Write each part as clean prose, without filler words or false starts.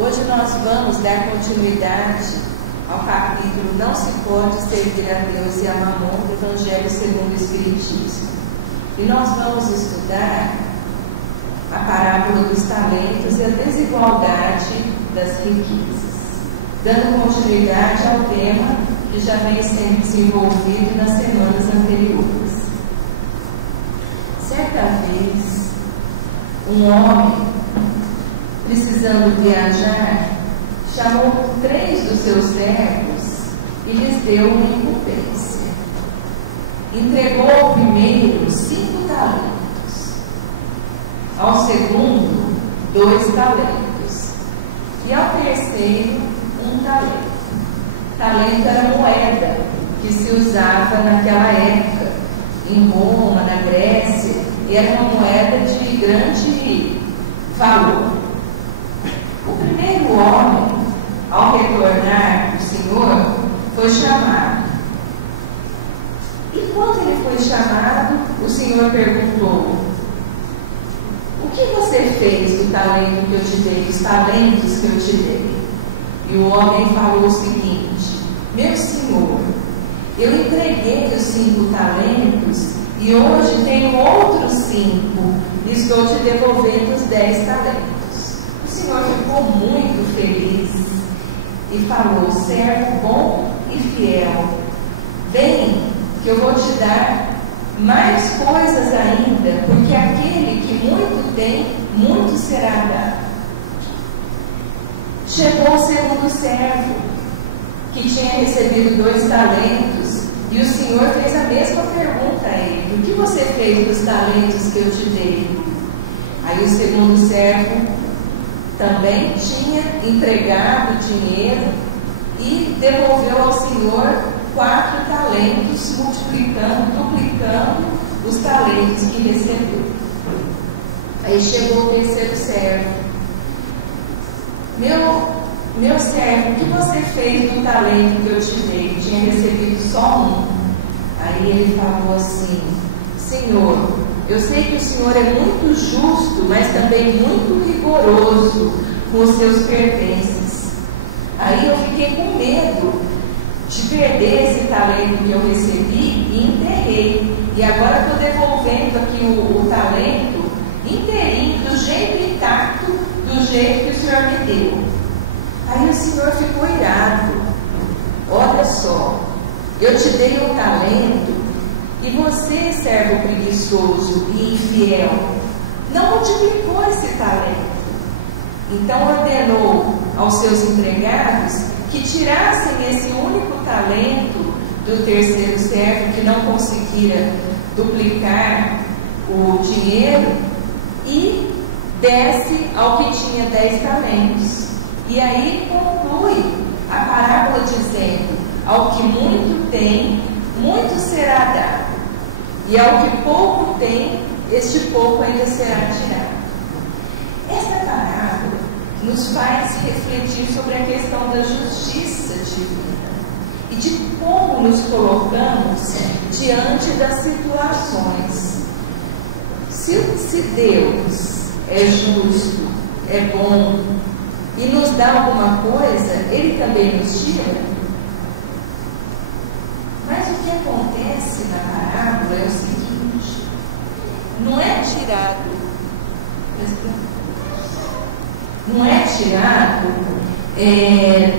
Hoje nós vamos dar continuidade ao capítulo Não se pode servir a Deus e a Mamon do Evangelho segundo o Espiritismo. E nós vamos estudar a parábola dos talentos e a desigualdade das riquezas, dando continuidade ao tema que já vem sendo desenvolvido nas semanas anteriores. Certa vez, um homem, precisando viajar, chamou 3 dos seus servos e lhes deu uma incumbência. Entregou ao primeiro 5 talentos, ao segundo 2 talentos e ao terceiro 1 talento. Talento era moeda que se usava naquela época em Roma, na Grécia, e era uma moeda de grande valor. O primeiro homem, ao retornar do Senhor, foi chamado. E quando ele foi chamado, o Senhor perguntou: o que você fez do talento que eu te dei, dos talentos que eu te dei? E o homem falou o seguinte: meu Senhor, eu entreguei os 5 talentos e hoje tenho outros 5 e estou te devolvendo os 10 talentos. O Senhor ficou muito feliz e falou: servo bom e fiel, vem que eu vou te dar mais coisas ainda, porque aquele que muito tem, muito será dado. Chegou o segundo servo, que tinha recebido 2 talentos, e o Senhor fez a mesma pergunta a ele: o que você fez dos talentos que eu te dei? Aí o segundo servo também tinha entregado dinheiro e devolveu ao Senhor 4 talentos, multiplicando, duplicando os talentos que recebeu. Aí chegou o terceiro servo: meu servo, o que você fez do talento que eu te dei? Tinha recebido só 1. Aí ele falou assim: Senhor, eu sei que o Senhor é muito justo, mas também muito rigoroso com os seus pertences. Aí eu fiquei com medo de perder esse talento que eu recebi e enterrei. E agora estou devolvendo aqui o talento inteirinho, do jeito intacto, do jeito que o Senhor me deu. Aí o Senhor ficou irado. Olha só, eu te dei um talento e você, servo preguiçoso e infiel, não multiplicou esse talento. Então ordenou aos seus empregados que tirassem esse único talento do terceiro servo que não conseguira duplicar o dinheiro e desse ao que tinha 10 talentos. E aí conclui a parábola dizendo: ao que muito tem, muito será dado, e ao que pouco tem, este pouco ainda será tirado. Esta parábola nos faz refletir sobre a questão da justiça divina e de como nos colocamos diante das situações. Se Deus é justo, é bom e nos dá alguma coisa, Ele também nos tira. Mas o que acontece na parábola é o seguinte: não é tirado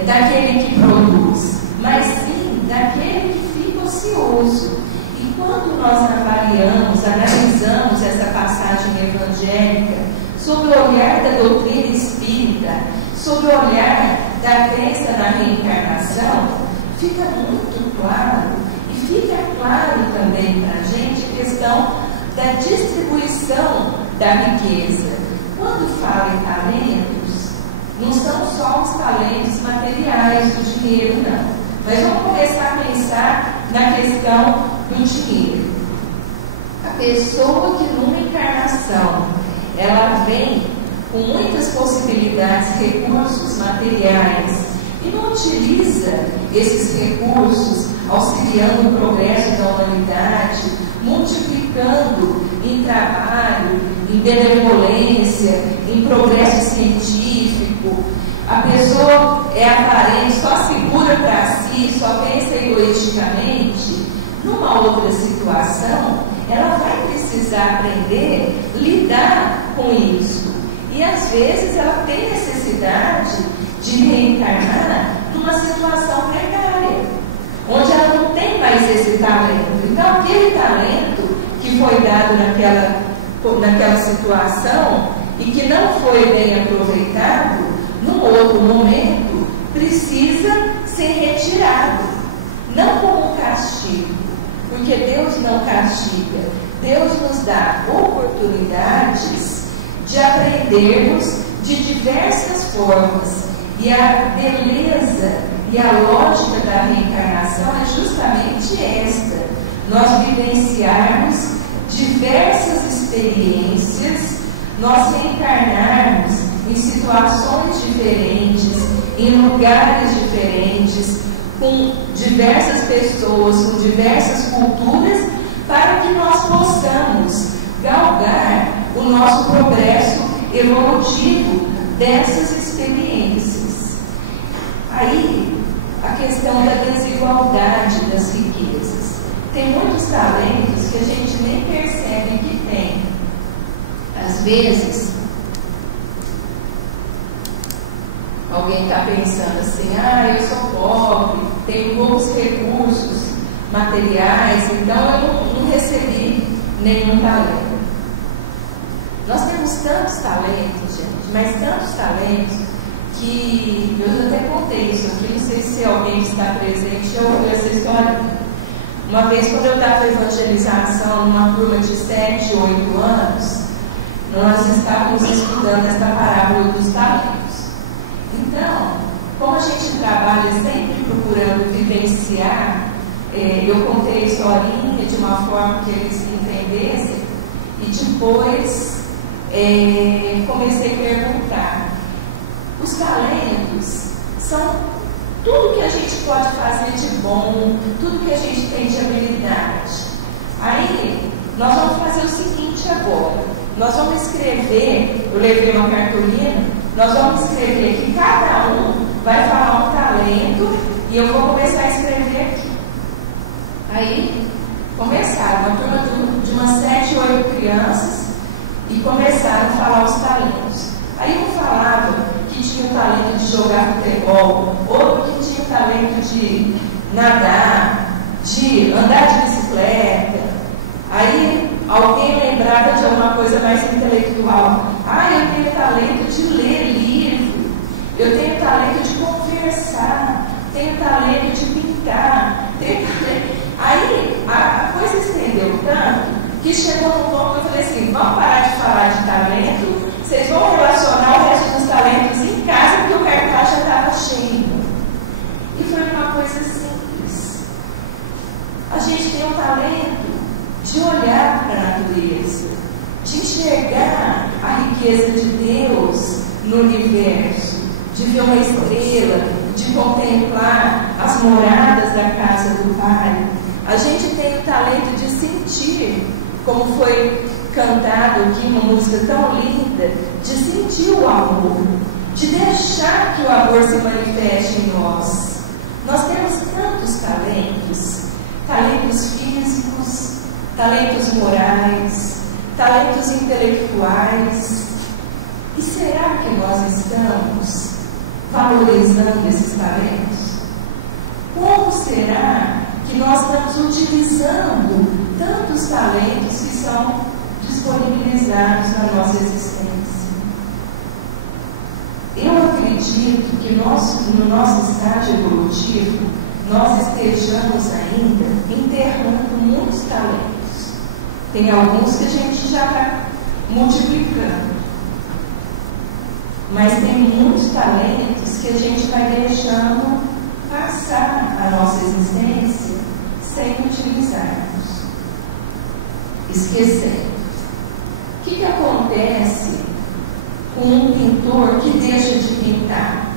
daquele que produz, mas sim daquele que fica ocioso. E quando nós analisamos essa passagem evangélica sob o olhar da doutrina espírita, sob o olhar da crença na reencarnação, fica muito claro, e fica claro também para a gente a questão da distribuição da riqueza. Quando fala em talentos, não são só os talentos materiais do dinheiro, não. Mas vamos começar a pensar na questão do dinheiro. A pessoa que numa encarnação, ela vem com muitas possibilidades, recursos materiais, e não utiliza esses recursos auxiliando o progresso da humanidade, multiplicando em trabalho, em benevolência, em progresso científico. A pessoa é aparente, só segura para si, só pensa egoisticamente. Numa outra situação, ela vai precisar aprender a lidar com isso. E às vezes ela tem necessidade de reencarnar numa situação precária, onde ela não tem mais esse talento. Então, aquele talento que foi dado naquela situação e que não foi bem aproveitado, num outro momento, precisa ser retirado. Não como um castigo, porque Deus não castiga. Deus nos dá oportunidades de aprendermos de diversas formas. E a beleza e a lógica da reencarnação é justamente esta: nós vivenciarmos diversas experiências, nós reencarnarmos em situações diferentes, em lugares diferentes, com diversas pessoas, com diversas culturas, para que nós possamos galgar o nosso progresso evolutivo dessas experiências. Aí, a questão da desigualdade das riquezas. Tem muitos talentos que a gente nem percebe que tem. Às vezes, alguém está pensando assim: eu sou pobre, tenho poucos recursos materiais, então eu não recebi nenhum talento. Nós temos tantos talentos, gente, mas tantos talentos, que eu até contei isso aqui, não sei se alguém que está presente já ouviu essa história. Uma vez, quando eu estava em evangelização numa turma de 7, 8 anos, nós estávamos estudando essa parábola dos talentos. Então, como a gente trabalha sempre procurando vivenciar, eu contei a historinha de uma forma que eles entendessem, e depois comecei a perguntar. Os talentos são tudo que a gente pode fazer de bom, tudo que a gente tem de habilidade. Aí, nós vamos fazer o seguinte agora. Nós vamos escrever, eu levei uma cartolina, nós vamos escrever que cada um vai falar um talento e eu vou começar a escrever aqui. Aí, começaram, uma turma de umas 7, 8 crianças, e começaram a falar os talentos. Aí um falava que tinha o talento de jogar futebol, outro que tinha o talento de nadar, de andar de bicicleta. Aí alguém lembrava de alguma coisa mais intelectual. Eu tenho talento de ler livro, eu tenho talento de conversar, tenho talento de pintar. Aí a coisa estendeu tanto que chegou num ponto que eu falei assim: vamos parar de falar de talento, vocês vão relacionar o resto dos talentos em casa, porque o cartaz já estava cheio. E foi uma coisa simples. A gente tem o talento de olhar para a natureza, de enxergar a riqueza de Deus no universo, de ver uma estrela, de contemplar as moradas da casa do Pai. A gente tem o talento de sentir, como foi cantado aqui, uma música tão linda, de sentir o amor, de deixar que o amor se manifeste em nós. Nós temos tantos talentos, talentos físicos, talentos morais, talentos intelectuais. E será que nós estamos valorizando esses talentos? Como será que nós estamos utilizando tantos talentos que são disponibilizados na nossa existência? Eu acredito que no nosso estágio evolutivo, nós estejamos ainda enterrando muitos talentos. Tem alguns que a gente já está multiplicando, mas tem muitos talentos que a gente vai deixando passar a nossa existência sem utilizarmos, esquecendo. O que acontece com um pintor que deixa de pintar?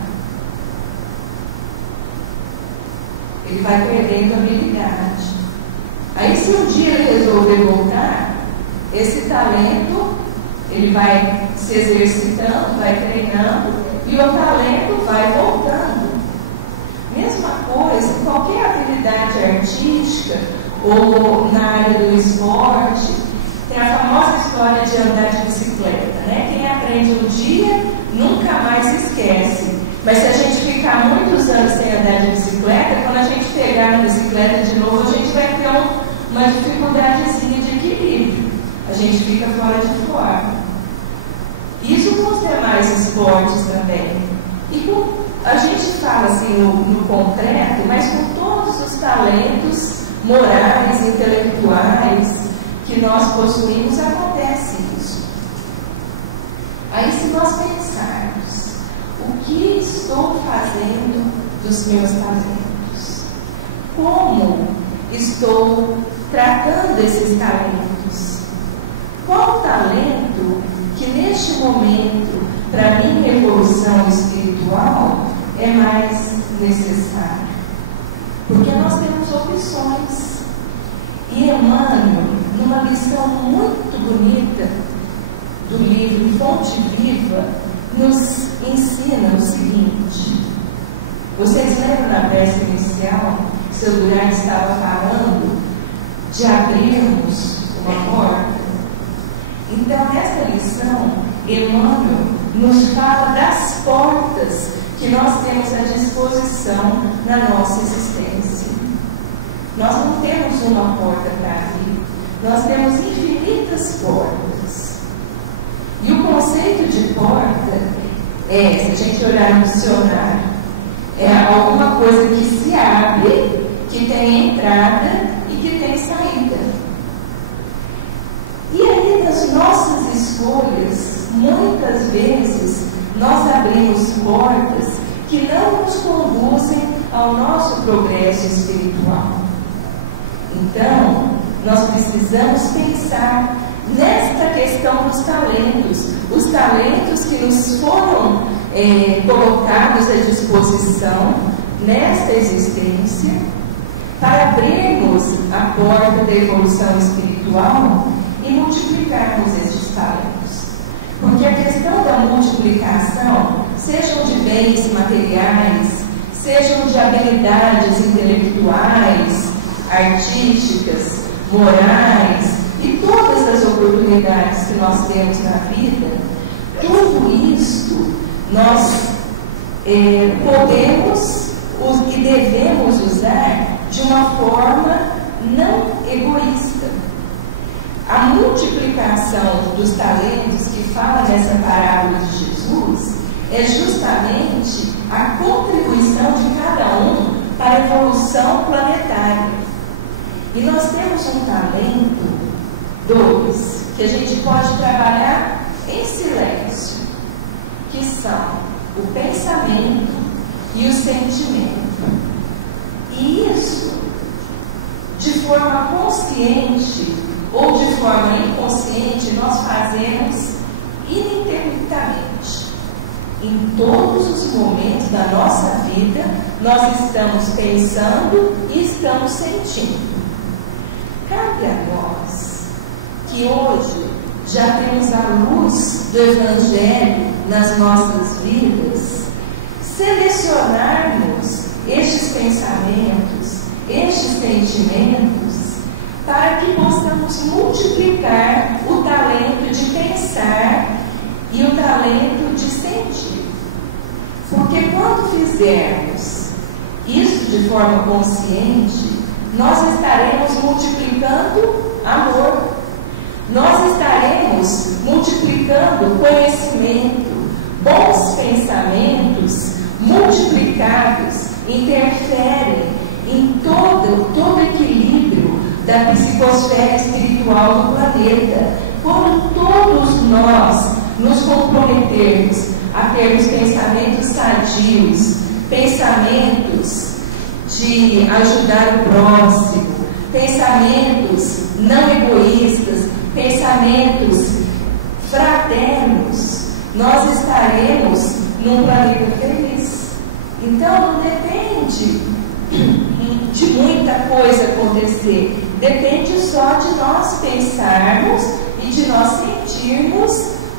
Ele vai perdendo habilidade. Aí, se um dia ele resolver voltar, esse talento ele vai se exercitando, vai treinando, e o talento vai voltando. Mesma coisa, qualquer habilidade artística ou na área do esporte, tem a famosa história de andar de bicicleta, né? Quem aprende um dia nunca mais esquece. Mas se a gente ficar muitos anos sem andar de bicicleta, quando a gente pegar na bicicleta de novo, a gente vai ter uma dificuldadezinha de equilíbrio. A gente fica fora de forma. Isso com os demais esportes também. E a gente fala assim no concreto, mas com todos os talentos morais, intelectuais que nós possuímos, acontece isso. Aí, se nós pensarmos, o que estou fazendo dos meus talentos? Como estou tratando esses talentos? Qual talento que neste momento, para minha evolução espiritual, é mais necessário? Porque nós temos opções. E Emmanuel, numa lição muito bonita do livro Fonte Viva, nos ensina o seguinte. Vocês lembram na peça inicial, que seu Durán estava falando de abrirmos uma porta? Então, nessa lição, Emmanuel nos fala das portas que nós temos à disposição na nossa existência. Nós não temos uma porta para abrir, nós temos infinitas portas. E o conceito de porta se a gente olhar no dicionário, é alguma coisa que se abre, que tem entrada e que tem saída. E aí, nas nossas escolhas, muitas vezes, nós abrimos portas que não nos conduzem ao nosso progresso espiritual. Então, nós precisamos pensar nesta questão dos talentos, os talentos que nos foram colocados à disposição nesta existência, para abrirmos a porta da evolução espiritual e multiplicarmos estes talentos. Porque a questão da multiplicação, sejam de bens materiais, sejam de habilidades intelectuais, artísticas, morais e todas as oportunidades que nós temos na vida, tudo isto nós podemos e devemos usar de uma forma não egoísta. A multiplicação dos talentos que fala nessa parábola de Jesus é justamente a contribuição de cada um para a evolução planetária. E nós temos um talento, dois, que a gente pode trabalhar em silêncio, que são o pensamento e o sentimento. E isso, de forma consciente ou de forma inconsciente, nós fazemos ininterruptamente. Em todos os momentos da nossa vida, nós estamos pensando e estamos sentindo. Cabe a nós, que hoje já temos a luz do Evangelho nas nossas vidas, selecionarmos estes pensamentos, estes sentimentos, para que possamos multiplicar o talento de pensar e o talento de sentir. Porque quando fizermos isso de forma consciente, nós estaremos multiplicando amor, nós estaremos multiplicando conhecimento, bons pensamentos multiplicados interferem em todo o equilíbrio da psicosfera espiritual do planeta. Quando todos nós nos comprometermos a termos pensamentos sadios, pensamentos de ajudar o próximo, pensamentos não egoístas, pensamentos fraternos, nós estaremos num planeta feliz. Então não depende de muita coisa acontecer, depende só de nós pensarmos e de nós sentirmos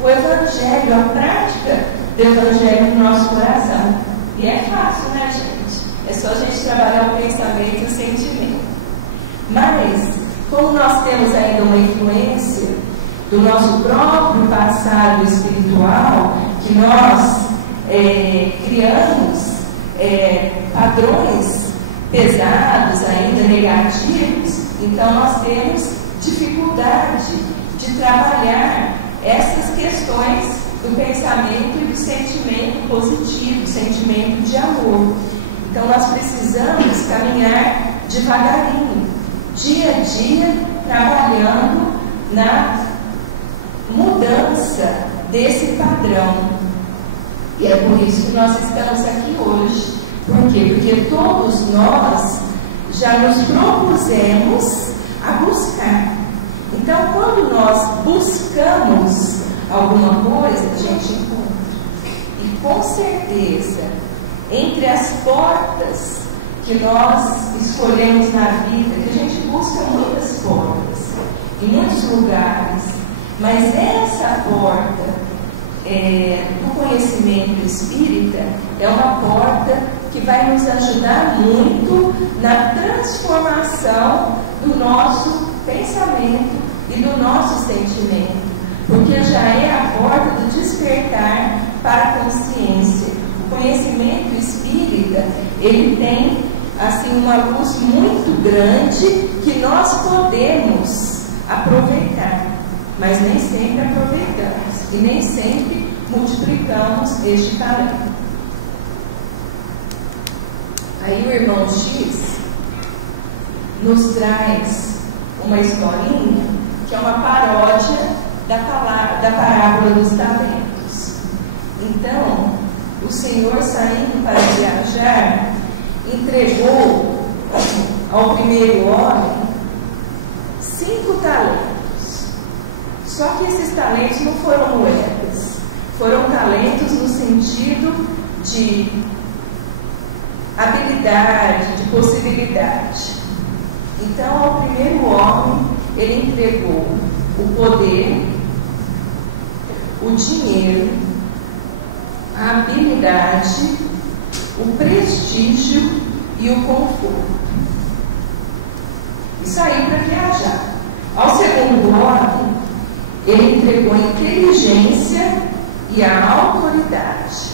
o Evangelho, a prática do Evangelho no nosso coração. E é fácil, né, gente? É só a gente trabalhar o pensamento e o sentimento. Mas, como nós temos ainda uma influência do nosso próprio passado espiritual, que nós criamos padrões pesados, ainda negativos, então nós temos dificuldade de trabalhar essas questões do pensamento e do sentimento positivo, sentimento de amor. Então nós precisamos caminhar devagarinho, dia a dia, trabalhando na mudança desse padrão. E é por isso que nós estamos aqui hoje. Por quê? Porque todos nós já nos propusemos a buscar. Então, quando nós buscamos alguma coisa, a gente encontra. E com certeza, entre as portas que nós escolhemos na vida, que a gente busca muitas portas, em muitos lugares, mas essa porta do conhecimento espírita é uma porta que vai nos ajudar muito na transformação do nosso pensamento e do nosso sentimento, porque já é a porta do despertar para a consciência. O conhecimento espírita, ele tem assim uma luz muito grande que nós podemos aproveitar, mas nem sempre aproveitamos e nem sempre multiplicamos este talento. Aí o irmão X nos traz uma historinha que é uma paródia da parábola dos talentos. Então, o Senhor, saindo para viajar, entregou ao primeiro homem 5 talentos. Só que esses talentos não foram moedas, foram talentos no sentido de habilidade, de possibilidade. Então, ao primeiro homem, ele entregou o poder, o dinheiro, a habilidade, o prestígio e o conforto. E saiu para viajar. Ao segundo homem, ele entregou a inteligência e a autoridade.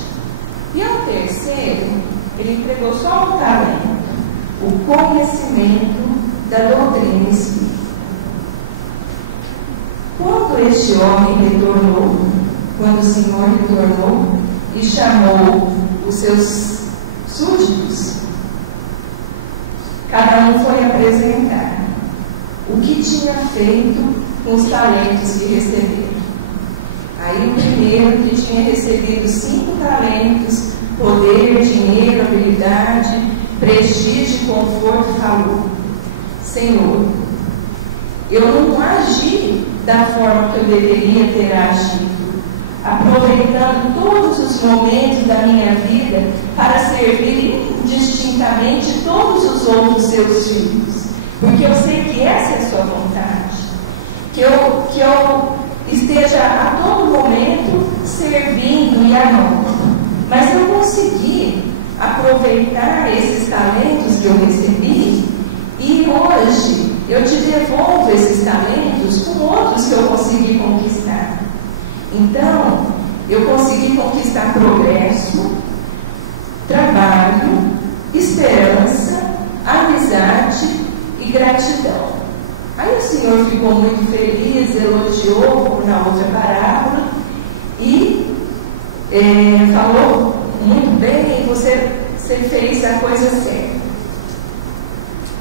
E ao terceiro, ele entregou só um talento, o conhecimento da doutrina espírita. Quando este homem retornou, quando o Senhor retornou e chamou os seus súditos, cada um foi apresentar o que tinha feito com os talentos que recebeu. Aí o primeiro, que tinha recebido 5 talentos, poder, dinheiro, habilidade, prestígio e conforto, falou: Senhor, eu não agi da forma que eu deveria ter agido, aproveitando todos os momentos da minha vida para servir indistintamente todos os outros seus filhos, porque eu sei que essa é a sua vontade, que eu esteja a todo momento servindo e amando. Mas eu consegui aproveitar esses talentos que eu recebi e hoje eu te devolvo esses talentos com outros que eu consegui conquistar. Então, eu consegui conquistar progresso, trabalho, esperança, amizade e gratidão. Aí o Senhor ficou muito feliz, elogiou, como na outra parábola, e falou: muito bem, você fez a coisa certa.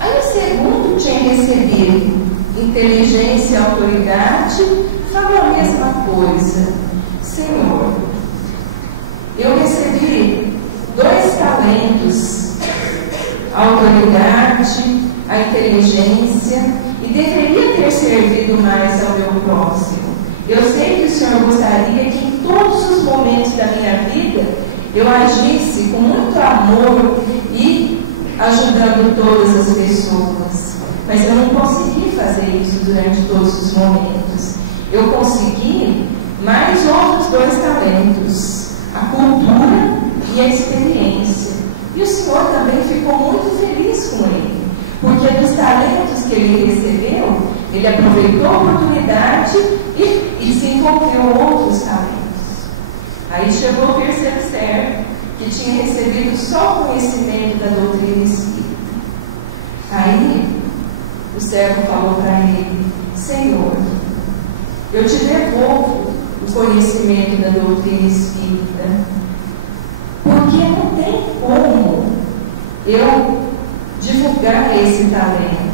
Aí o segundo tinha recebido inteligência e autoridade, falou a mesma coisa: Senhor, eu recebi 2 talentos, a autoridade, a inteligência, e deveria ter servido mais ao meu próximo. Eu sei que o Senhor gostaria que em todos os momentos da minha vida eu agisse com muito amor e ajudando todas as pessoas, mas eu não consegui fazer isso durante todos os momentos. eu consegui mais outros 2 talentos, a cultura e a experiência. E o Senhor também ficou muito feliz com ele, porque dos talentos que ele recebeu, ele aproveitou a oportunidade e desenvolveu outros talentos. Aí chegou o terceiro servo, que tinha recebido só o conhecimento da doutrina espírita. Aí o servo falou para ele: Senhor, eu te devolvo o conhecimento da doutrina espírita, porque não tem como eu divulgar esse talento,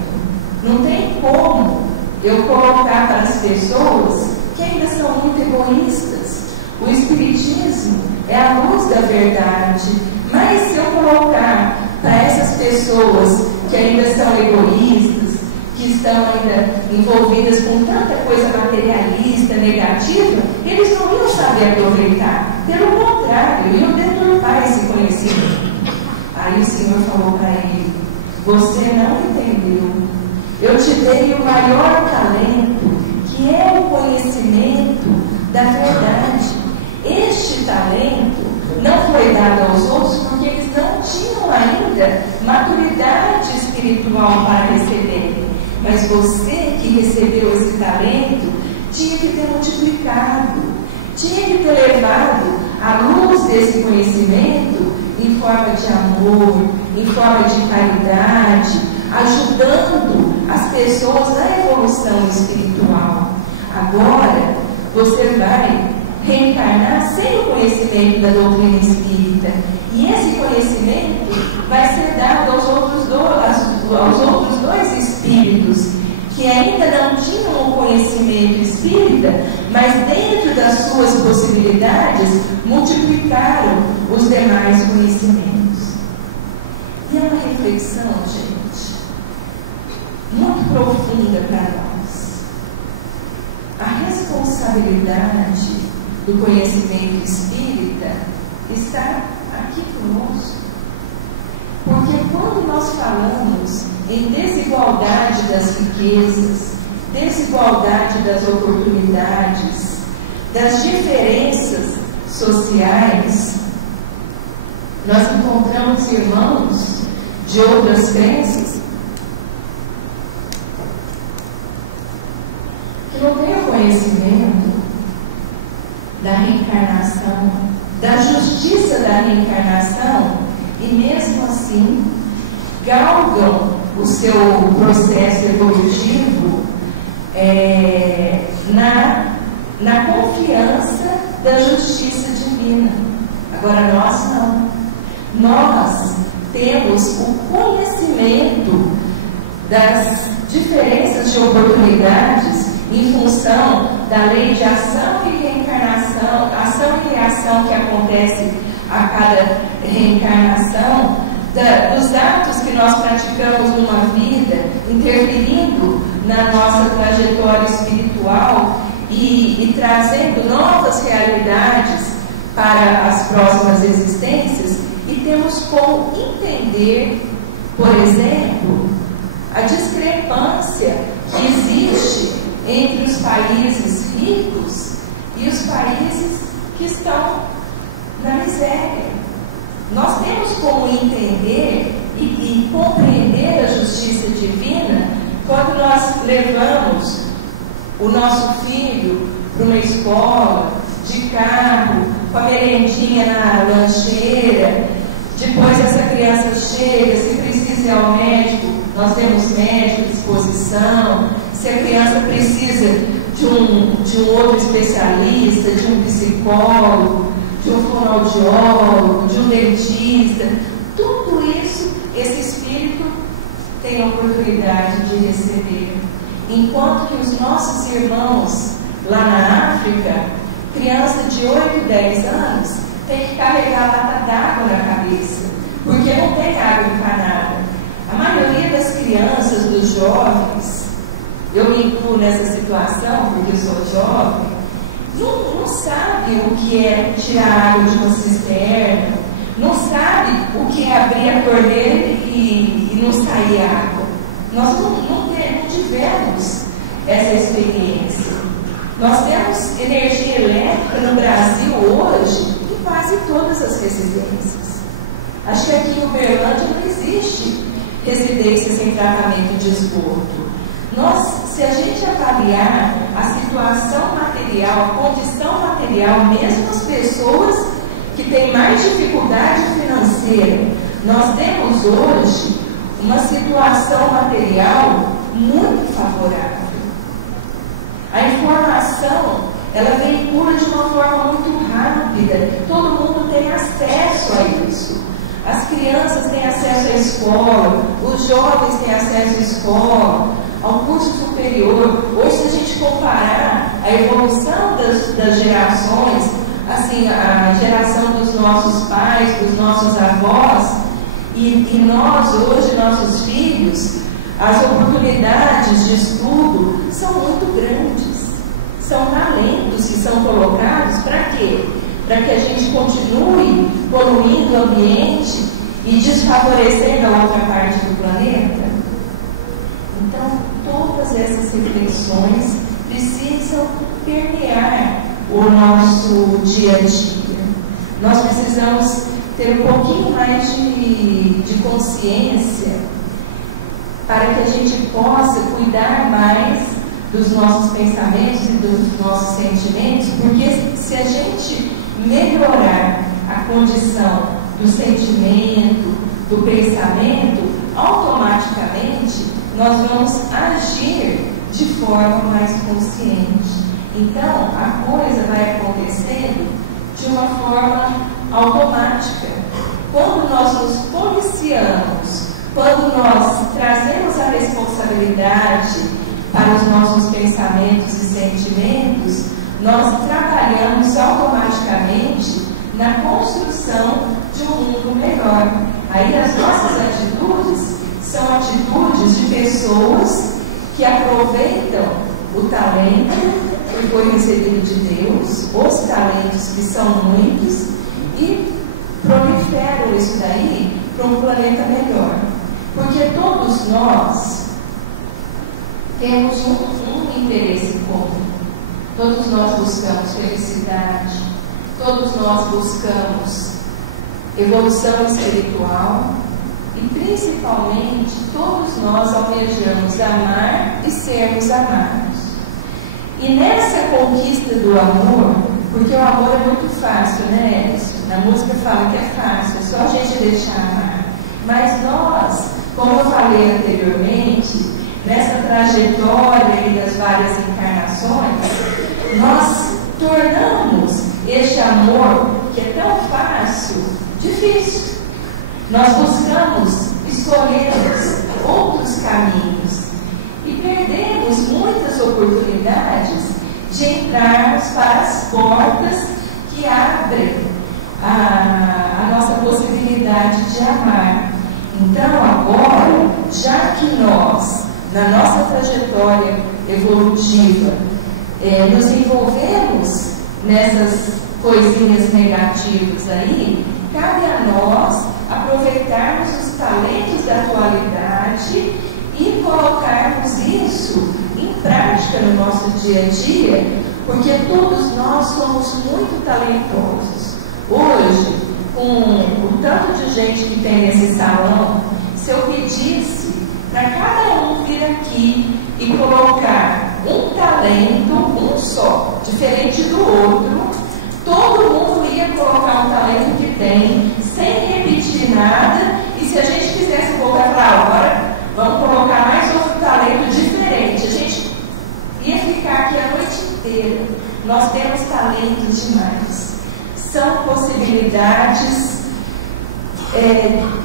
não tem como eu colocar para as pessoas que ainda são muito egoístas. O Espiritismo é a luz da verdade, mas se eu colocar para essas pessoas que ainda são egoístas, que estão ainda envolvidas com tanta coisa materialista, negativa, eles não iam saber aproveitar. Pelo contrário, iam deturpar esse conhecimento. Aí o Senhor falou para ele: você não entendeu. Eu te dei o maior talento, que é o conhecimento da verdade. Este talento não foi dado aos outros porque eles não tinham ainda maturidade espiritual para receber. Mas você que recebeu esse talento tinha que ter multiplicado, tinha que ter levado a luz desse conhecimento em forma de amor, em forma de caridade, ajudando as pessoas na evolução espiritual. Agora você vai reencarnar sem o conhecimento da doutrina espírita, e esse conhecimento vai ser dado aos outros 2 espíritos que ainda não tinham o conhecimento espírita, mas dentro das suas possibilidades multiplicaram os demais conhecimentos. E é uma reflexão, gente, muito profunda para nós. A responsabilidade do conhecimento espírita está aqui conosco. Porque quando nós falamos em desigualdade das riquezas, desigualdade das oportunidades, das diferenças sociais, nós encontramos irmãos de outras crenças que não têm o conhecimento da reencarnação, da justiça da reencarnação, e mesmo assim galgam o seu processo evolutivo na confiança da justiça divina. Agora nós não. Nós temos o conhecimento das diferenças de oportunidades em função da lei de ação e reencarnação, ação e reação que acontece a cada reencarnação, dos atos que nós praticamos numa vida, interferindo na nossa trajetória espiritual e trazendo novas realidades para as próximas existências. E temos como entender, por exemplo, a discrepância que existe entre os países ricos e os países que estão na miséria. Nós temos como entender e compreender a justiça divina quando nós levamos o nosso filho para uma escola, de carro, com a merendinha na lancheira. Depois essa criança chega, se precisa ir ao médico, nós temos médico à disposição. Se a criança precisa de um outro especialista, de um psicólogo, de um fonoaudiólogo, de um dentista, tudo isso, esse espírito tem a oportunidade de receber. Enquanto que os nossos irmãos lá na África, criança de 8, 10 anos, tem que carregar lata d'água na cabeça, porque não tem água encanada. A maioria das crianças, dos jovens, eu me incluo nessa situação, porque eu sou jovem, não sabe o que é tirar água de uma cisterna, não sabe o que é abrir a torneira e não sair água. Nós não tivemos essa experiência. Nós temos energia elétrica no Brasil hoje em quase todas as residências. Acho que aqui em Uberlândia não existe residência sem tratamento de esgoto. Se a gente avaliar a situação material, a condição material, mesmo as pessoas que têm mais dificuldade financeira, nós temos hoje uma situação material muito favorável. A informação, ela veicula de uma forma muito rápida, todo mundo tem acesso a isso. As crianças têm acesso à escola, os jovens têm acesso à escola, ao curso superior. Hoje, se a gente comparar a evolução das gerações, assim, a geração dos nossos pais, dos nossos avós, e nós, hoje, nossos filhos, as oportunidades de estudo são muito grandes. São talentos que são colocados para quê? Para que a gente continue poluindo o ambiente e desfavorecendo a outra parte do planeta. Então, todas essas reflexões precisam permear o nosso dia a dia. Nós precisamos ter um pouquinho mais de consciência para que a gente possa cuidar mais dos nossos pensamentos e dos nossos sentimentos, porque se a gente melhorar a condição do sentimento, do pensamento, automaticamente nós vamos agir de forma mais consciente. Então, a coisa vai acontecendo de uma forma automática. Quando nós nos policiamos, quando nós trazemos a responsabilidade para os nossos pensamentos e sentimentos, nós trabalhamos automaticamente na construção de um mundo melhor. Aí as nossas atitudes são atitudes de pessoas que aproveitam o talento que foi recebido de Deus, os talentos que são muitos, e proliferam isso daí para um planeta melhor. Porque todos nós temos um interesse comum. Todos nós buscamos felicidade, todos nós buscamos evolução espiritual e, principalmente, todos nós almejamos amar e sermos amados. E nessa conquista do amor, porque o amor é muito fácil, né, Edson? Na música fala que é fácil, é só a gente deixar amar. Mas nós, como eu falei anteriormente, nessa trajetória aí das várias encarnações, nós tornamos este amor, que é tão fácil, difícil. Nós buscamos, escolhemos outros caminhos e perdemos muitas oportunidades de entrarmos para as portas que abrem a nossa possibilidade de amar. Então, agora, já que nós, na nossa trajetória evolutiva, nos envolvemos nessas coisinhas negativas aí, cabe a nós aproveitarmos os talentos da atualidade e colocarmos isso em prática no nosso dia a dia, porque todos nós somos muito talentosos. Hoje, com o tanto de gente que tem nesse salão, se eu pedisse para cada um vir aqui e colocar um talento, um só, diferente do outro, todo mundo ia colocar um talento que tem, sem repetir nada, e se a gente quisesse voltar para agora, vamos colocar mais outro talento diferente, a gente ia ficar aqui a noite inteira. Nós temos talentos demais, são possibilidades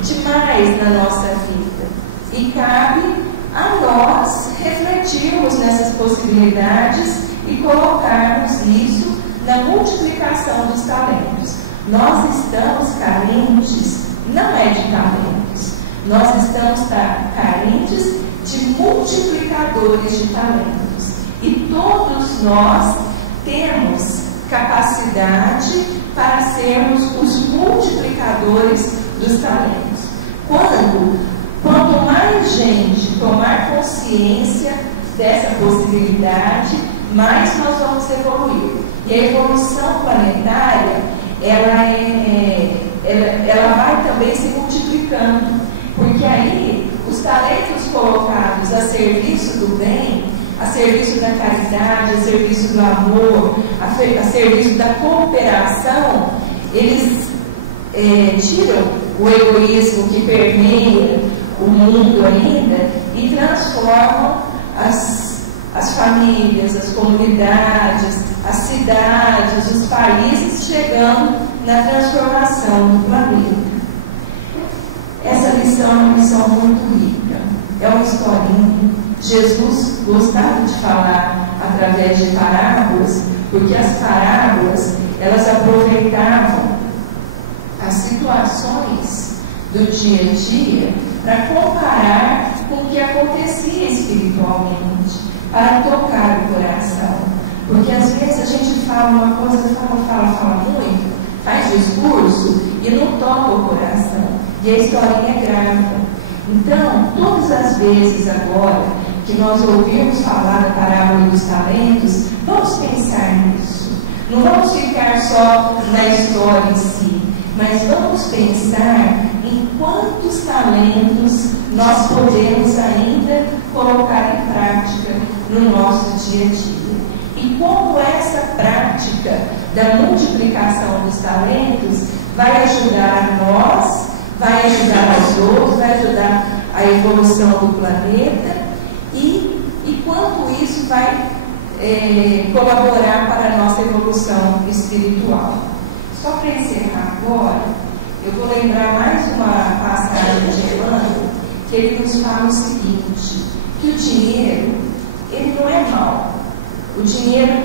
demais na nossa vida, e cabe a nós refletirmos nessas possibilidades e colocarmos isso na multiplicação dos talentos. Nós estamos carentes, não é de talentos, nós estamos carentes de multiplicadores de talentos. E todos nós temos capacidade para sermos os multiplicadores dos talentos. Quanto mais gente tomar consciência dessa possibilidade, mais nós vamos evoluir. E a evolução planetária, ela vai também se multiplicando, porque aí os talentos colocados a serviço do bem, a serviço da caridade, a serviço do amor, a serviço da cooperação, eles tiram o egoísmo que permeia o mundo ainda e transformam as famílias, as comunidades, as cidades, os países, chegando na transformação do planeta. Essa lição é uma lição muito rica, é uma historinha. Jesus gostava de falar através de parábolas, porque as parábolas, elas aproveitavam as situações do dia a dia para comparar com o que acontecia espiritualmente, para tocar o coração. Porque às vezes a gente fala uma coisa, fala muito, faz discurso e não toca o coração. E a historinha é grave. Então, todas as vezes agora que nós ouvimos falar da parábola dos talentos, vamos pensar nisso. Não vamos ficar só na história em si, mas vamos pensar em quantos talentos nós podemos ainda colocar em prática no nosso dia a dia. E como essa prática da multiplicação dos talentos vai ajudar a nós, vai ajudar aos outros, vai ajudar a evolução do planeta e quanto isso vai colaborar para a nossa evolução espiritual. Só para encerrar agora, eu vou lembrar mais uma passagem de Emmanuel, que ele nos fala o seguinte, que o dinheiro, ele não é mau. O dinheiro,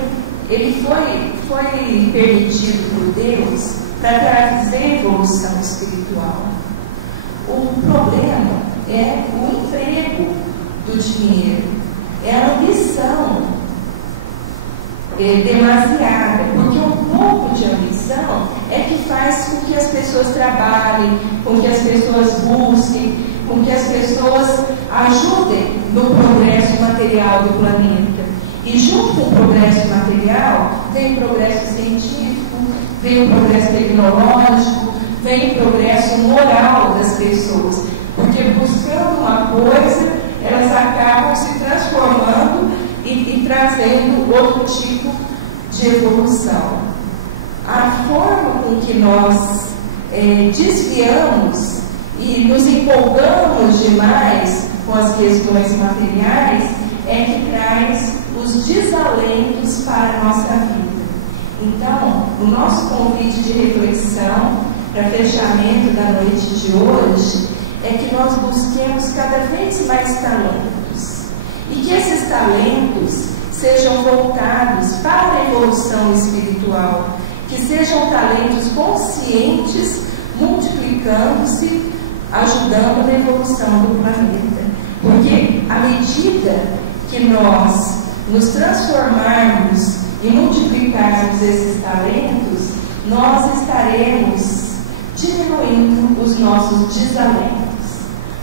ele foi permitido por Deus para trazer evolução espiritual. O problema é o emprego do dinheiro, é a ambição demasiada, porque um pouco de ambição é que faz com que as pessoas trabalhem, com que as pessoas busquem, com que as pessoas ajudem no progresso material do planeta. E junto com o progresso material, vem o progresso científico, vem o progresso tecnológico, vem o progresso moral das pessoas. Porque buscando uma coisa, elas acabam se transformando e trazendo outro tipo de evolução. A forma com que nós desviamos e nos empolgamos demais com as questões materiais é que traz os desalentos para a nossa vida. Então, o nosso convite de reflexão para fechamento da noite de hoje é que nós busquemos cada vez mais talentos e que esses talentos sejam voltados para a evolução espiritual, que sejam talentos conscientes, multiplicando-se, ajudando na evolução do planeta. Porque à medida que nós nos transformarmos e multiplicarmos esses talentos, nós estaremos diminuindo os nossos desalentos.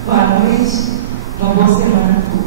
Boa noite, uma boa semana.